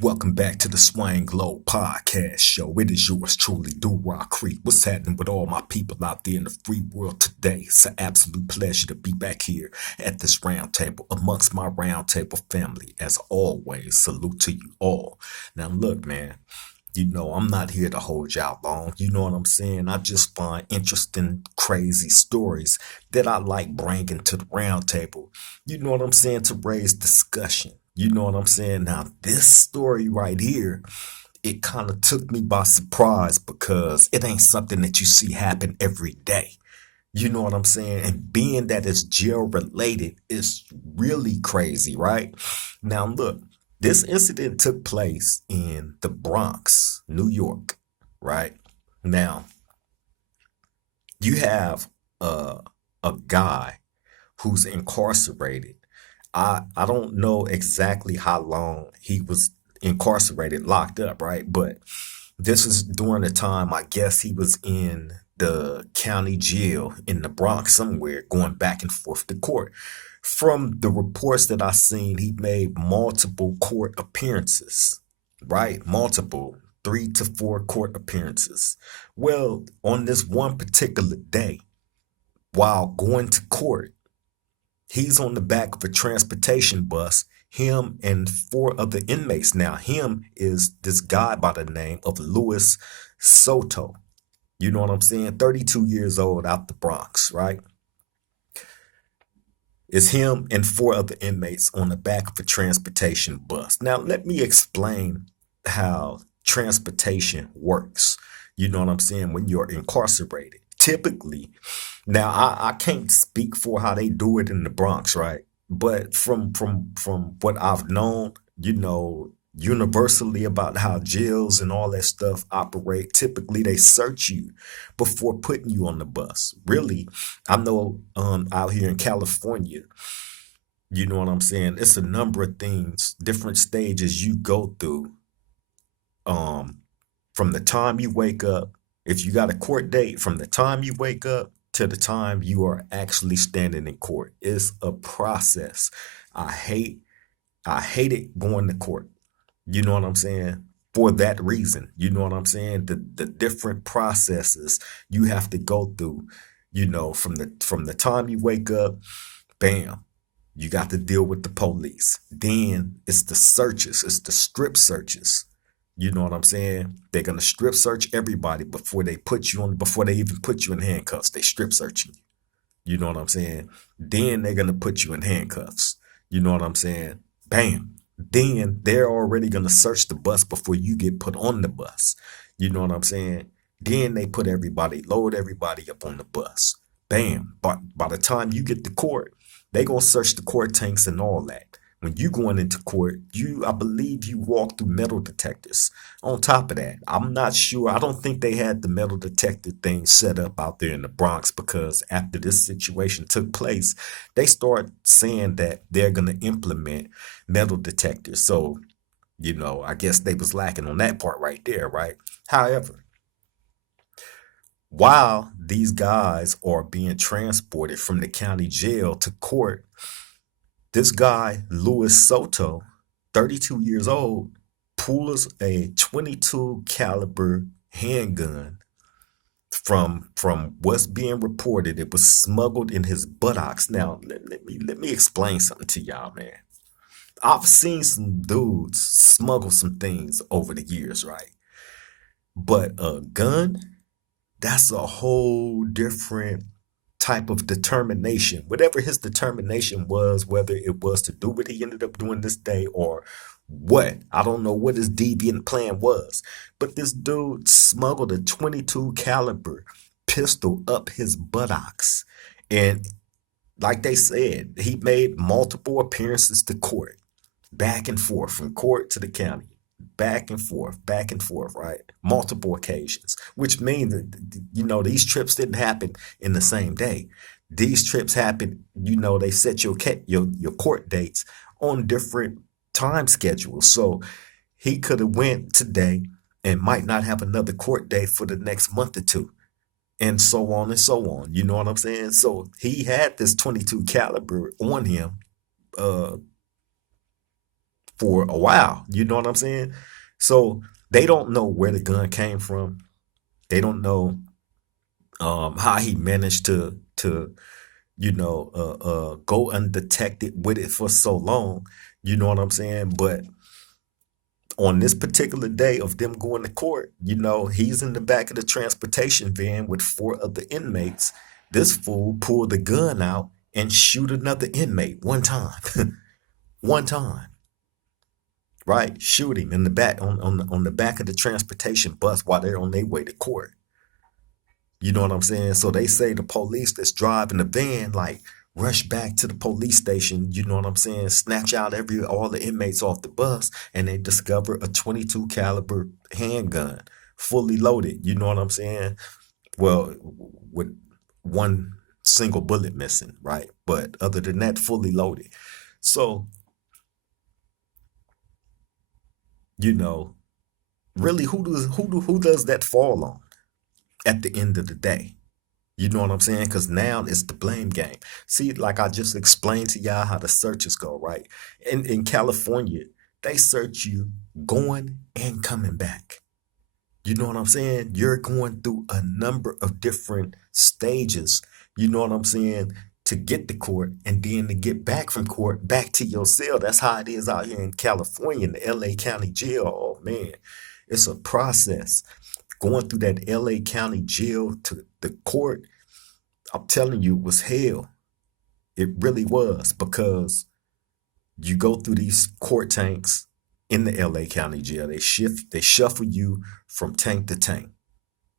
Welcome back to the Swang Glow Podcast Show. It is yours truly, Do Rock Creek. What's happening with all my people out there in the free world today? It's an absolute pleasure to be back here at this round table amongst my round table family. As always, salute to you all. Now, look, man, I'm not here to hold y'all long. You know what I'm saying? I just find interesting, crazy stories that I like bringing to the round table. You know what I'm saying? To raise discussion. You know what I'm saying? Now, this story right here, it kind of took me by surprise because it ain't something that you see happen every day. You know what I'm saying? And being that it's jail related is really crazy, right? Now, look, this incident took place in the Bronx, New York, right? Now, you have a guy who's incarcerated. I don't know exactly how long he was incarcerated, locked up, right? But this is during the time I guess he was in the county jail in the Bronx somewhere, going back and forth to court. From the reports that I seen, he made multiple court appearances, right? Multiple, 3 to 4 court appearances. Well, on this one particular day, while going to court, he's on the back of a transportation bus, him and 4 other inmates. Now, him is this guy by the name of Louis Soto. You know what I'm saying? 32 years old, out the Bronx, right? It's him and 4 other inmates on the back of a transportation bus. Now, let me explain how transportation works. You know what I'm saying? When you're incarcerated, typically, now I can't speak for how they do it in the Bronx, right? But from what I've known, universally about how jails and all that stuff operate, typically they search you before putting you on the bus. Really, I know out here in California, you know what I'm saying? It's a number of things, different stages you go through um from the time you wake up, if you got a court date, from the time you wake up to the time you are actually standing in court. It's a process. I hate I hate it going to court. You know what I'm saying? For that reason. You know what I'm saying? The different processes you have to go through, from the time you wake up, bam, you got to deal with the police. Then it's the searches, it's the strip searches. You know what I'm saying? They're gonna strip search everybody before they even put you in handcuffs. They strip searching you. You know what I'm saying? Then they're gonna put you in handcuffs. You know what I'm saying? Bam. Then they're already gonna search the bus before you get put on the bus. You know what I'm saying? Then they load everybody up on the bus. Bam. By the time you get to court, they gonna search the court tanks and all that. When you going into court, I believe you walk through metal detectors. On top of that, I'm not sure. I don't think they had the metal detector thing set up out there in the Bronx, because after this situation took place, they start saying that they're gonna implement metal detectors. So, I guess they was lacking on that part right there, right? However, while these guys are being transported from the county jail to court, this guy, Luis Soto, 32 years old, pulls a 22 caliber handgun from what's being reported. It was smuggled in his buttocks. Now, let me explain something to y'all, man. I've seen some dudes smuggle some things over the years, right? But a gun, that's a whole different type of determination. Whatever his determination was, whether it was to do what he ended up doing this day or what, I don't know what his deviant plan was. But this dude smuggled a 22 caliber pistol up his buttocks. And like they said, he made multiple appearances to court, back and forth from court to the county, back and forth, right? Multiple occasions, which means that, these trips didn't happen in the same day. These trips happen, they set your court dates on different time schedules. So he could have went today and might not have another court date for the next month or two, and so on and so on. You know what I'm saying? So he had this 22 caliber on him uh for a while. You know what I'm saying? So they don't know where the gun came from. They don't know how he managed to go undetected with it for so long. You know what I'm saying? But on this particular day of them going to court, he's in the back of the transportation van with four other inmates. This fool pulled the gun out and shoot another inmate one time. One time. Right? Shoot him in the back on the back of the transportation bus while they're on their way to court. You know what I'm saying? So they say the police that's driving the van, like, rush back to the police station, you know what I'm saying? Snatch out all the inmates off the bus, and they discover a 22 caliber handgun, fully loaded, you know what I'm saying? Well, with one single bullet missing, right? But other than that, fully loaded. So, really, who does that fall on at the end of the day? You know what I'm saying? Because now it's the blame game. See, like I just explained to y'all how the searches go, right? In California, they search you going and coming back. You know what I'm saying? You're going through a number of different stages, you know what I'm saying, to get to court and then to get back from court back to your cell. That's how it is out here in California, in the LA County Jail. Oh, man, it's a process. Going through that LA County Jail to the court, I'm telling you, it was hell. It really was, because you go through these court tanks in the LA County Jail. They shuffle you from tank to tank.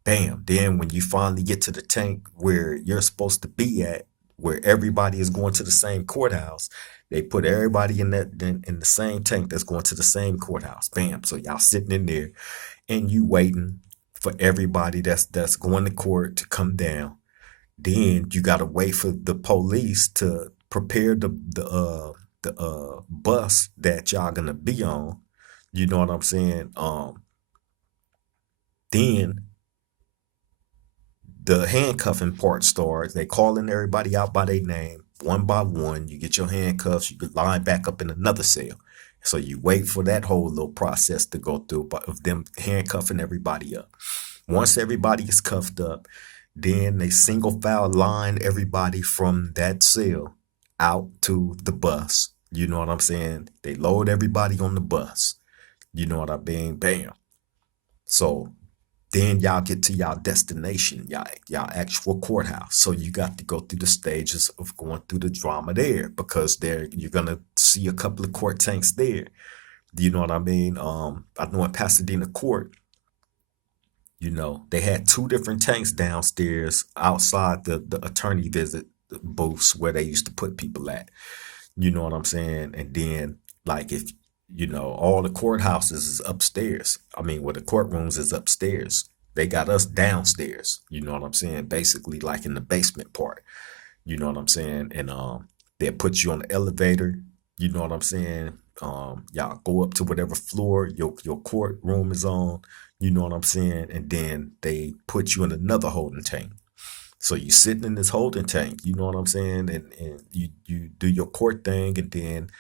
Bam. Then when you finally get to the tank where you're supposed to be at, where everybody is going to the same courthouse, they put everybody in the same tank that's going to the same courthouse. Bam. So y'all sitting in there and you waiting for everybody that's going to court to come down. Then you gotta wait for the police to prepare the bus that y'all gonna be on. You know what I'm saying? Then the handcuffing part starts. They calling everybody out by their name, one by one. You get your handcuffs. You could line back up in another cell. So you wait for that whole little process to go through of them handcuffing everybody up. Once everybody is cuffed up, then they single file line everybody from that cell out to the bus. You know what I'm saying? They load everybody on the bus. You know what I mean? Bam. So then y'all get to y'all destination, y'all actual courthouse. So you got to go through the stages of going through the drama there, because you're gonna see a couple of court tanks there. You know what I mean? I know in Pasadena court, they had two different tanks downstairs outside the attorney visit booths where they used to put people at. You know what I'm saying? And then, like, if, all the courthouses is upstairs. I mean, the courtrooms is upstairs. They got us downstairs. You know what I'm saying? Basically, like in the basement part. You know what I'm saying? And they'll put you on the elevator. You know what I'm saying? Y'all go up to whatever floor your courtroom is on. You know what I'm saying? And then they put you in another holding tank. So you sitting in this holding tank, you know what I'm saying? And you do your court thing, and then,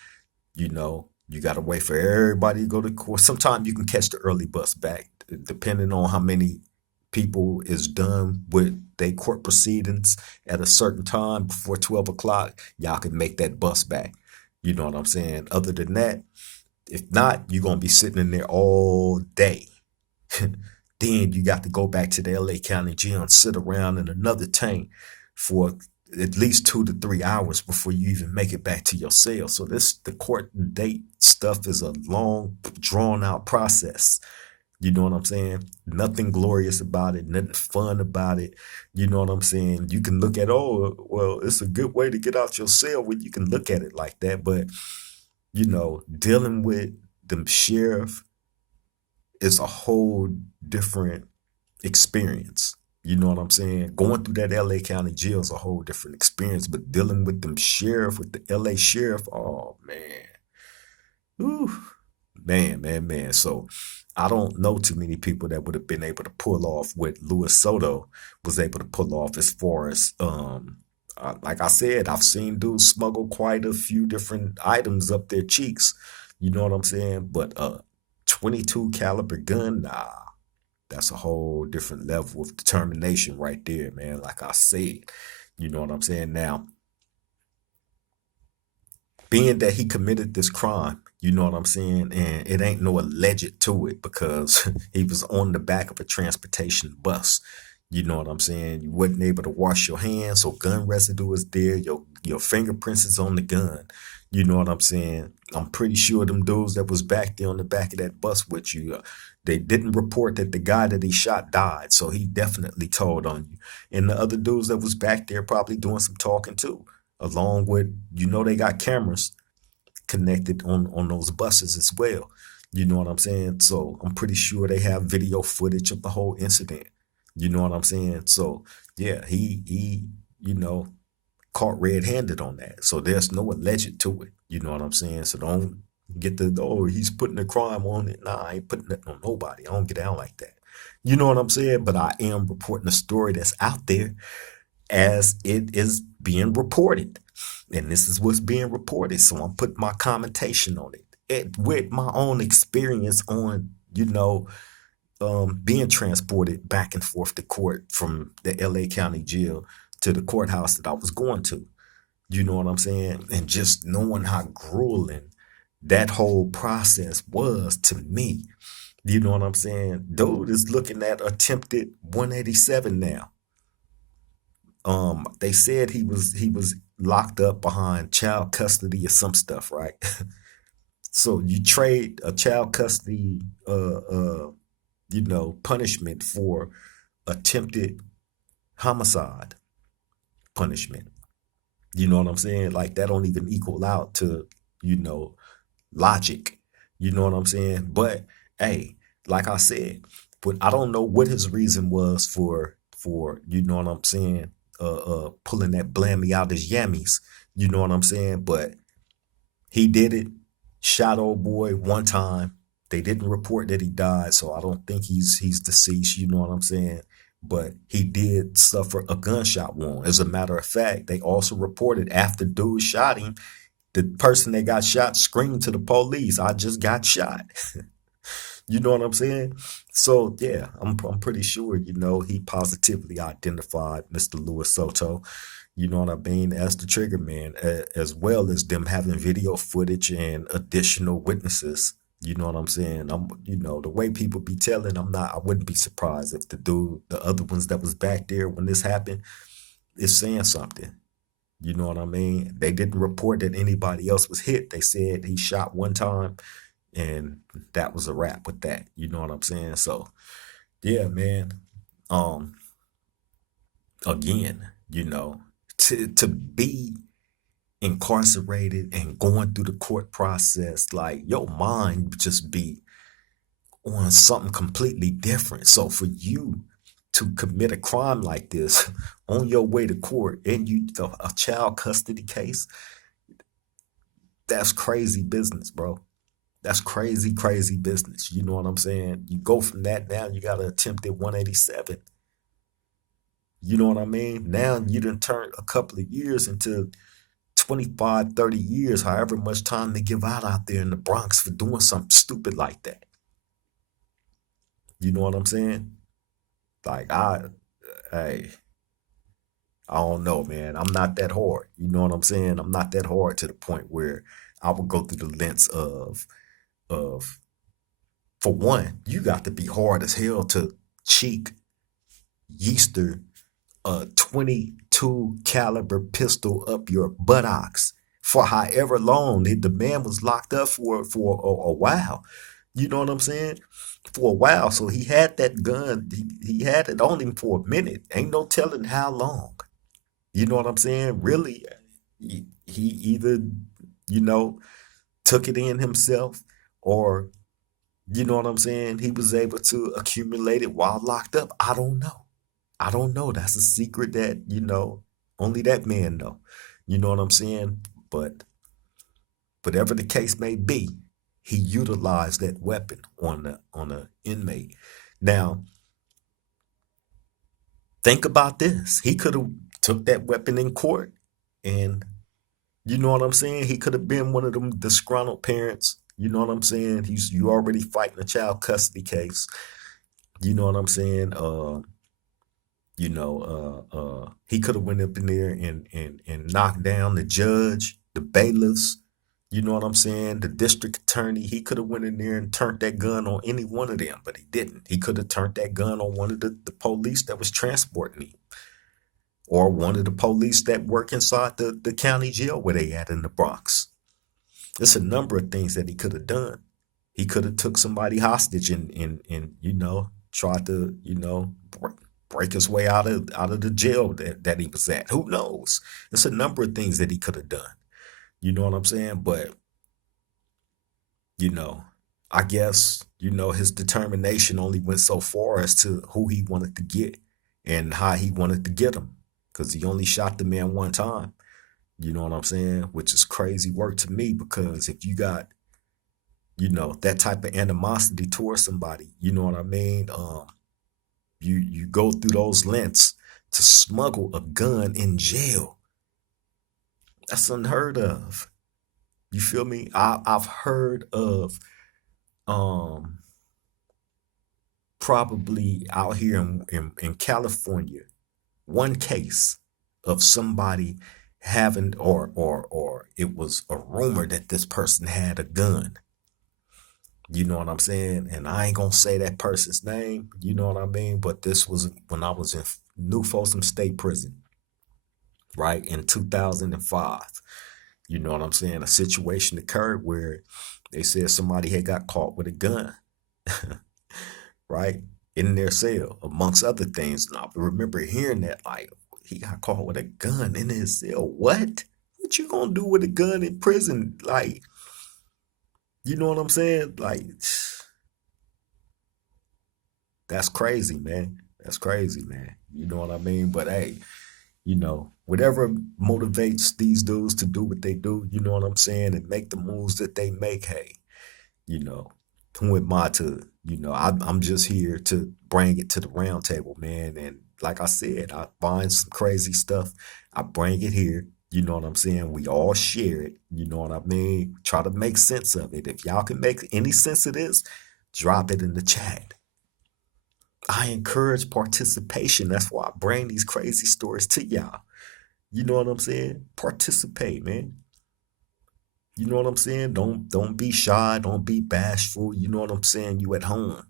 you got to wait for everybody to go to court. Sometimes you can catch the early bus back, depending on how many people is done with their court proceedings at a certain time before 12 o'clock. Y'all can make that bus back. You know what I'm saying? Other than that, if not, you're going to be sitting in there all day. Then you got to go back to the LA County Jail and sit around in another tank for at least 2 to 3 hours before you even make it back to your cell. So the court date stuff is a long, drawn out process. You know what I'm saying? Nothing glorious about it, nothing fun about it. You know what I'm saying? You can look at, oh, well, it's a good way to get out your cell when you can look at it like that. But, dealing with the sheriff is a whole different experience. You know what I'm saying? Going through that LA County Jail is a whole different experience, but dealing with with the LA sheriff, oh man. Ooh, man. So I don't know too many people that would have been able to pull off what Luis Soto was able to pull off, as far as, like I said, I've seen dudes smuggle quite a few different items up their cheeks. You know what I'm saying? But 22 caliber gun, nah, that's a whole different level of determination right there, man. Like I said, you know what I'm saying? Now, being that he committed this crime, you know what I'm saying? And it ain't no alleged to it because he was on the back of a transportation bus. You know what I'm saying? You wasn't able to wash your hands, so gun residue is there. Your fingerprints is on the gun. You know what I'm saying? I'm pretty sure them dudes that was back there on the back of that bus with you, they didn't report that the guy that he shot died, so he definitely told on you. And the other dudes that was back there probably doing some talking too, along with, they got cameras connected on those buses as well. You know what I'm saying? So I'm pretty sure they have video footage of the whole incident. You know what I'm saying? So yeah, he caught red-handed on that. So there's no alleged to it. You know what I'm saying? So don't get he's putting a crime on it. Nah, I ain't putting it on nobody. I don't get down like that. You know what I'm saying? But I am reporting a story that's out there as it is being reported. And this is what's being reported. So I'm putting my commentation on it with my own experience on, being transported back and forth to court from the LA County jail to the courthouse that I was going to. You know what I'm saying? And just knowing how grueling that whole process was to me. You know what I'm saying? Dude is looking at attempted 187 now. They said he was locked up behind child custody or some stuff, right? So you trade a child custody punishment for attempted homicide punishment. You know what I'm saying? Like that don't even equal out to, you know, logic. You know what I'm saying? But hey, like I said, but I don't know what his reason was for you know what I'm saying, pulling that blammy out his yammies. You know what I'm saying? But he did it, shot old boy one time. They didn't report that he died, so I don't think he's deceased, you know what I'm saying? But he did suffer a gunshot wound. As a matter of fact, they also reported after dude shot him, the person that got shot screamed to the police, "I just got shot." You know what I'm saying? So yeah, I'm pretty sure, he positively identified Mr. Louis Soto, you know what I mean, as the trigger man, as well as them having video footage and additional witnesses. You know what I'm saying? The way people be telling, I wouldn't be surprised if the other ones that was back there when this happened, is saying something. You know what I mean? They didn't report that anybody else was hit. They said he shot one time and that was a wrap with that. You know what I'm saying? So yeah, man. Um, Again, to be incarcerated and going through the court process, like your mind would just be on something completely different. So for you to commit a crime like this on your way to court and a child custody case, that's crazy business, bro. That's crazy, crazy business. You know what I'm saying? You go from that, now you got to attempt at 187. You know what I mean? Now you done turned a couple of years into 25, 30 years, however much time they give out there in the Bronx for doing something stupid like that. You know what I'm saying? Like I don't know, man. I'm not that hard. You know what I'm saying? I'm not that hard to the point where I would go through the lengths of for one, you got to be hard as hell to cheek yeaster a 22 caliber pistol up your buttocks for however long. The man was locked up for a while. You know what I'm saying? For a while. So he had that gun. He had it on him for a minute. Ain't no telling how long. You know what I'm saying? Really, he either, you know, took it in himself, or, you know what I'm saying, he was able to accumulate it while locked up. I don't know. I don't know. That's a secret that, only that man know. You know what I'm saying? But whatever the case may be, he utilized that weapon on the inmate. Now, think about this. He could have took that weapon in court, and you know what I'm saying? He could have been one of them disgruntled parents You know what I'm saying? You already fighting a child custody case. You know what I'm saying? He could have went up in there and knocked down the judge, the bailiffs. You know what I'm saying? The district attorney. He could have went in there and turned that gun on any one of them, but he didn't. He could have turned that gun on one of the police that was transporting him, or one of the police that work inside the county jail where they at in the Bronx. There's a number of things that he could have done. He could have took somebody hostage and tried to break his way out of the jail that he was at. Who knows? There's a number of things that he could have done. You know what I'm saying? But you know, I guess his determination only went so far as to who he wanted to get and how he wanted to get him, because he only shot the man one time. You know what I'm saying? Which is crazy work to me, because if you got, that type of animosity towards somebody, you know what I mean? You go through those lengths to smuggle a gun in jail. That's unheard of. You feel me? I've heard of probably out here in California, one case of somebody having, or it was a rumor that this person had a gun. You know what I'm saying? And I ain't gonna say that person's name, you know what I mean? But this was when I was in New Folsom State Prison, right? In 2005. You know what I'm saying? A situation occurred where they said somebody had got caught with a gun, right? In their cell, amongst other things. And I remember hearing that, like, he got caught with a gun in his cell. What? What you gonna do with a gun in prison? Like, you know what I'm saying? Like, that's crazy, man. That's crazy, man. You know what I mean? But hey, whatever motivates these dudes to do what they do, you know what I'm saying, and make the moves that they make, hey, you know, who am I to, I'm just here to bring it to the round table, man. And like I said, I find some crazy stuff, I bring it here, you know what I'm saying? We all share it, you know what I mean? Try to make sense of it. If y'all can make any sense of this, drop it in the chat. I encourage participation. That's why I bring these crazy stories to y'all. You know what I'm saying? Participate, man. You know what I'm saying? Don't be shy. Don't be bashful. You know what I'm saying? You at home.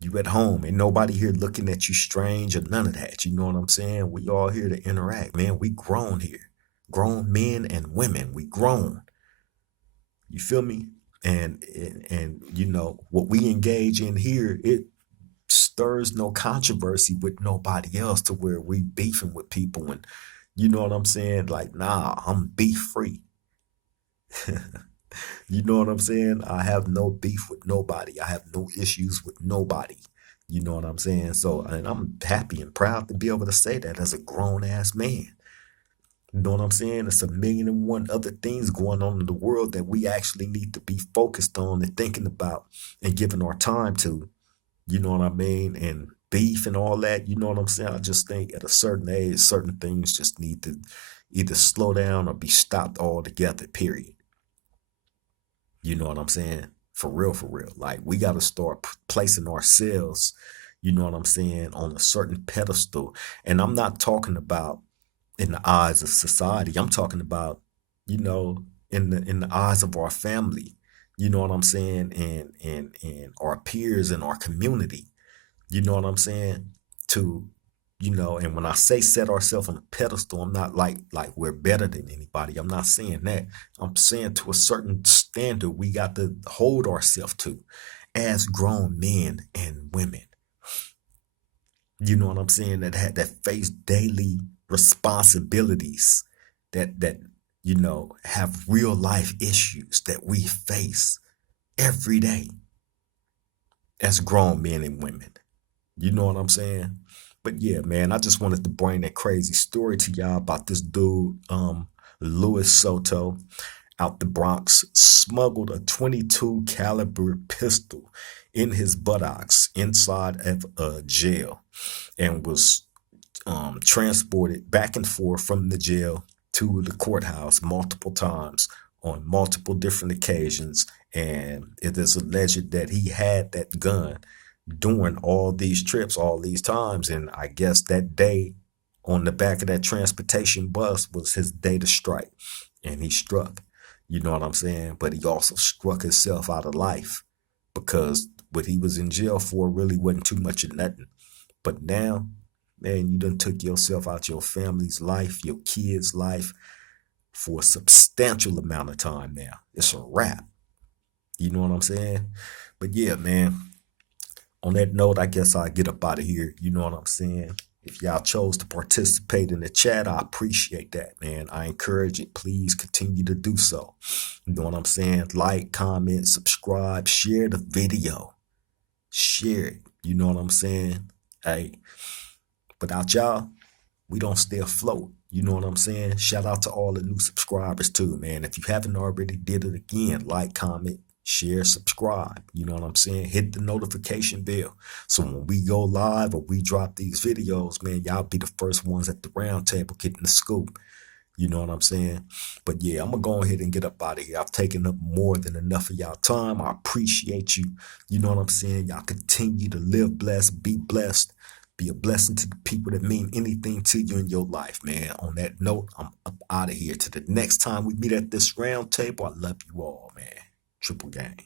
You at home. Ain't nobody here looking at you strange or none of that. You know what I'm saying? We all here to interact, man. We grown here. Grown men and women. We grown. You feel me? And what we engage in here, it stirs no controversy with nobody else to where we beefing with people, and you know what I'm saying? Like, nah, I'm beef free. You know what I'm saying? I have no beef with nobody. I have no issues with nobody. You know what I'm saying? So, and I'm happy and proud to be able to say that as a grown ass man. You know what I'm saying? It's a million and one other things going on in the world that we actually need to be focused on and thinking about and giving our time to. You know what I mean? And beef and all that, you know what I'm saying? I just think at a certain age, certain things just need to either slow down or be stopped altogether, period. You know what I'm saying? For real, for real. Like, we got to start placing ourselves, you know what I'm saying, on a certain pedestal. And I'm not talking about in the eyes of society. I'm talking about, in the eyes of our family. You know what I'm saying? And our peers and our community. You know what I'm saying? To, and when I say set ourselves on a pedestal, I'm not like we're better than anybody. I'm not saying that. I'm saying to a certain standard we got to hold ourselves to as grown men and women. You know what I'm saying? That face daily responsibilities, that have real life issues that we face every day as grown men and women. You know what I'm saying? But yeah, man, I just wanted to bring that crazy story to y'all about this dude, Luis Soto, out the Bronx, smuggled a 22 caliber pistol in his buttocks inside of a jail, and was transported back and forth from the jail to the courthouse multiple times on multiple different occasions, And it is alleged that he had that gun during all these trips, all these times. And I guess that day on the back of that transportation bus was his day to strike. And he struck. You know what I'm saying? But he also struck himself out of life because what he was in jail for really wasn't too much of nothing. But now, man, you done took yourself out your family's life, your kids' life for a substantial amount of time now. It's a wrap. You know what I'm saying? But yeah, man, on that note, I guess I'll get up out of here. You know what I'm saying? If y'all chose to participate in the chat, I appreciate that, man. I encourage it. Please continue to do so. You know what I'm saying? Like, comment, subscribe, share the video. Share it. You know what I'm saying? Hey, without y'all, we don't stay afloat. You know what I'm saying? Shout out to all the new subscribers too, man. If you haven't already, did it again. Like, comment, share, subscribe. You know what I'm saying? Hit the notification bell. So when we go live or we drop these videos, man, y'all be the first ones at the round table getting the scoop. You know what I'm saying? But yeah, I'm going to go ahead and get up out of here. I've taken up more than enough of y'all time. I appreciate you. You know what I'm saying? Y'all continue to live blessed, be a blessing to the people that mean anything to you in your life, man. On that note, I'm up out of here. To the next time we meet at this round table, I love you all, man. Triple gang.